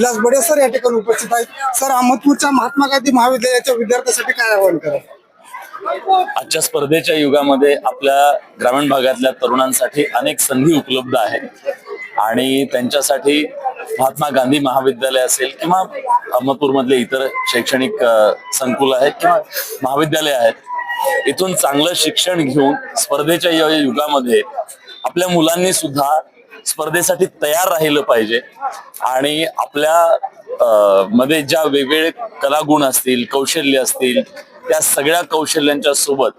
विलास बडे sir या ठिकाणी उपस्थित आहेत। सर, अहमदपूरच्या महात्मा गांधी महाविद्यालयाच्या विद्यार्थ्यांसाठी काय आवाहन करा? आजच्या स्पर्धेच्या युगामध्ये आपल्या ग्रामीण भागातल्या तरुणांसाठी अनेक संधी उपलब्ध आहेत आणि त्यांच्यासाठी महात्मा गांधी महाविद्यालय असेल किंवा अहमदपूर मधले इतर शैक्षणिक संकुल आहेत किंवा महाविद्यालय आहेत, इथून चांगलं शिक्षण घेऊन स्पर्धेच्या या युगामध्ये आपल्या मुलांनी सुद्धा स्पर्धेसाठी तयार राहिलं पाहिजे आणि आपल्या मध्ये ज्या वेगवेगळे कलागुण असतील, कौशल्य असतील, त्या सगळ्या कौशल्यांच्या सोबत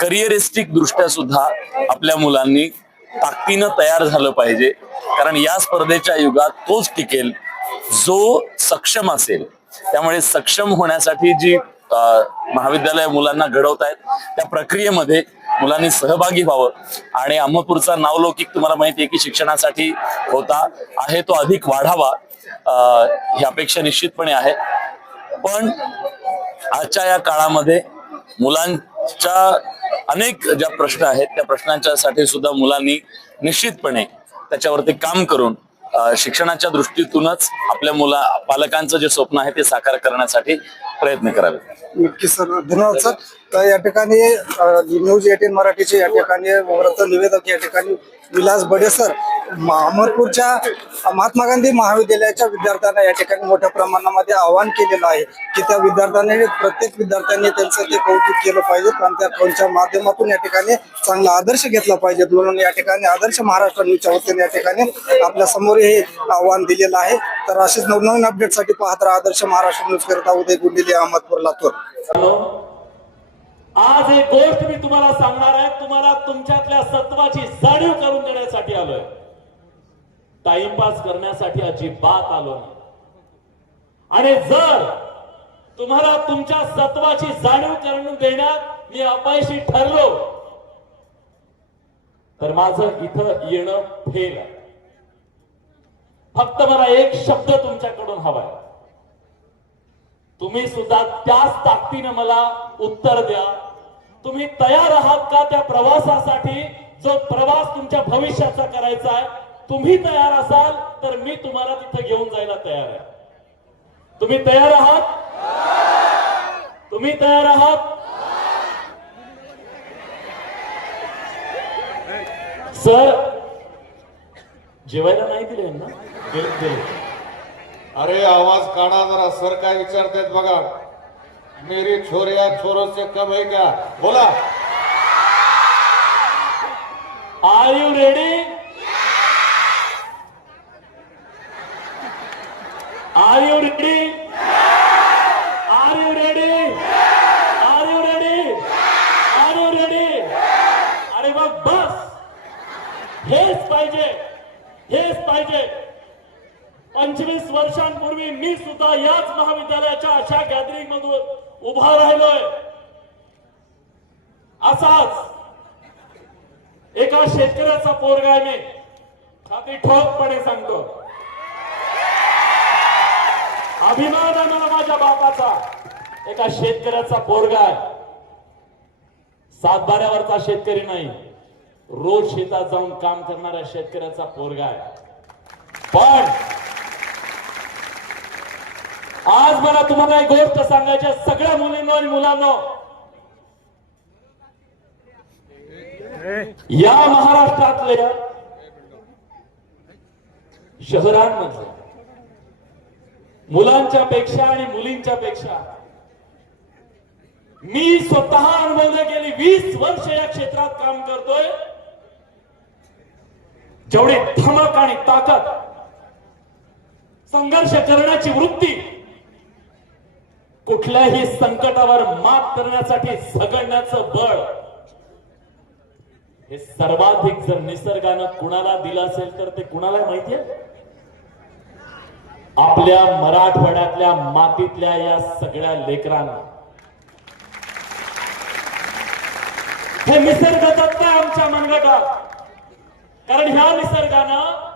करिअरिस्टिक दृष्ट्या सुद्धा आपल्या मुलांनी ताकदीनं तयार झालं पाहिजे। कारण या स्पर्धेच्या युगात तोच टिकेल जो सक्षम असेल। त्यामुळे सक्षम होण्यासाठी जी महाविद्यालय मुलांना घडवत आहेत त्या प्रक्रियेमध्ये मुलांनी सहभागी व्हावं आणि अहमदपूरचा नावलौकिक तुम्हाला माहिती आहे की शिक्षणासाठी होता आहे, तो अधिक वाढावा ही अपेक्षा निश्चितपणे आहे। पण आजच्या या काळामध्ये मुलांच्या अनेक ज्या प्रश्न आहेत त्या प्रश्नांच्यासाठी सुद्धा मुलांनी निश्चितपणे त्याच्यावरती काम करून शिक्षणाच्या दृष्टीतूनच आपल्या पालकांचं जे स्वप्न आहे ते साकार करण्यासाठी प्रयत्न करावे। नक्की सर, धन्यवाद सर। तर या ठिकाणी न्यूज 18 मराठीचे या ठिकाणी वृत्त निवेदक या ठिकाणी विलास बडे सर अहमदपूरच्या महात्मा गांधी महाविद्यालयाच्या विद्यार्थ्यांना या ठिकाणी मोठ्या प्रमाणामध्ये आवाहन केलेलं आहे की त्या विद्यार्थ्यांनी प्रत्येक विद्यार्थ्यांनी त्यांचं ते कौतुक केलं पाहिजे आणि त्या कौलच्या माध्यमातून या ठिकाणी चांगला आदर्श घेतला पाहिजे म्हणून या ठिकाणी आदर्श महाराष्ट्र न्यूजच्या वतीने या ठिकाणी आपल्या समोर हे आव्हान दिलेलं आहे। तर असेच नवनवीन अपडेटसाठी पाहत राहा आदर्श महाराष्ट्र न्यूज करता उदय गुंडिले, अहमदपूर, लातूर। आज एक गोष्ट मी तुम्हाला सांगणार आहे, तुम्हाला तुमच्यातल्या सत्वाची जाणीव करून देण्यासाठी आलोय, टाइमपास करण्यासाठी अजिबात आलो नाही। आणि जर तुम्हाला तुमच्या सत्वाची जाणीव करून देण्यात मी अपयशी ठरलो तर माझं इथं येणं फेल आहे। फक्त मला एक शब्द तुमच्याकडून हवाय, तुम्ही सुद्धा त्याच ताकदीने मला उत्तर द्या, तुम्ही तयार आहात का त्या प्रवासासाठी जो प्रवास तुमच्या भविष्याचा करायचा आहे? तुम्ही तयार असाल तर मी तुम्हाला तिथे घेऊन जायला तयार आहे। तुम्ही तयार आहात? तुम्ही तयार आहात? सर जेवायला नाही दिले ना? दिले। अरे आवाज काढा जरा, सर काय विचारतात बघा। मेरी छोरिया छोरों से कम है क्या? बोला। Are you ready? Are you ready? Are you ready? Are you ready? Are you ready? अरे मग बस, हेच पाहिजे, हेच पाहिजे। 25 वर्षांपूर्वी मी सुद्धा याच महाविद्यालयाच्या अशा गॅदरिंग मधून उभा राहिलोय। असाच एका शेतकऱ्याचा पोरगा मी छाती ठोकपणे सांगतो, अभिमान आहे मला माझ्या बापाचा। एका शेतकऱ्याचा पोरगा आहे, सातबाऱ्यावरचा शेतकरी नाही, रोज शेतात जाऊन काम करणाऱ्या शेतकऱ्याचा पोरगा आहे। पण आज मला तुम्हाला एक गोष्ट सांगायची, सगळ्या मुलींनो आणि मुलांनो, या महाराष्ट्रातल्या शहरांमध्ये मुलांच्या पेक्षा आणि मुलींच्या पेक्षा मी स्वतः अनुभवले, गेली 20 वर्ष या क्षेत्रात काम करतोय, जेवढी धमक आणि ताकद, संघर्ष करण्याची वृत्ती, कुठल्याही संकटावर मात करण्यासाठी झगडण्याचं बळ, हे सर्वाधिक जर निसर्गानं कुणाला दिलं असेल तर ते कुणाला माहितीये? आपल्या मराठवाड्यातल्या मातीतल्या या सगळ्या लेकरांना। हे निसर्ग दत्त आहे आमच्या मनगटात, कारण ह्या निसर्गानं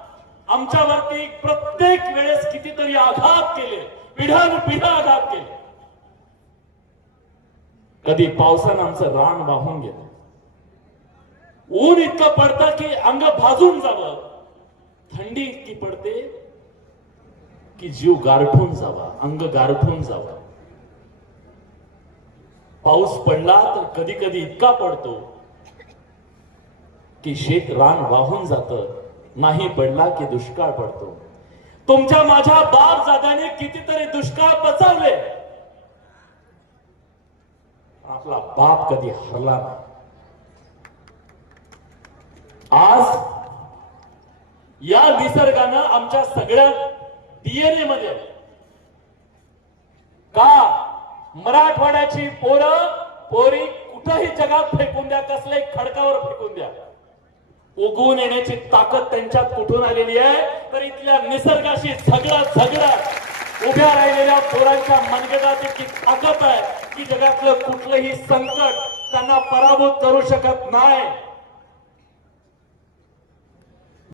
आमच्यावरती प्रत्येक वेळेस कितीतरी आघात केले, पिढ्यानुपिढ्या आघात केले। कधी पावसानं आमचं रान वाहून गेलं, ऊन इतकं पडतं की अंग भाजून जावं, थंडी इतकी पडते की जीव गारठून जावा, अंग गारठून जावा. पाऊस पडला तर कधी कधी इतका पडतो की शेत रान वाहून जातं, नाही पडला की दुष्काळ पडतो. तुमच्या माझ्या बाप दादाने कितीतरी दुष्काळ पचवले, आपला बाप कधी हरला नाही. आज या निसर्गानं आमच्या सगळ्या डीएनए मध्ये का मराठवाड्याची पोरी कुठंही जगात फेकून द्या, कसल्याही खडकावर फेकून द्या, उगवून येण्याची ताकद त्यांच्यात कुठून आलेली आहे. तर इथल्या निसर्गाशी झगडत उभ्या राहिलेल्या पोरांच्या मनगटात इतकी ताकद आहे की जगातलं कुठलंही संकट त्यांना पराभूत करू शकत नाही.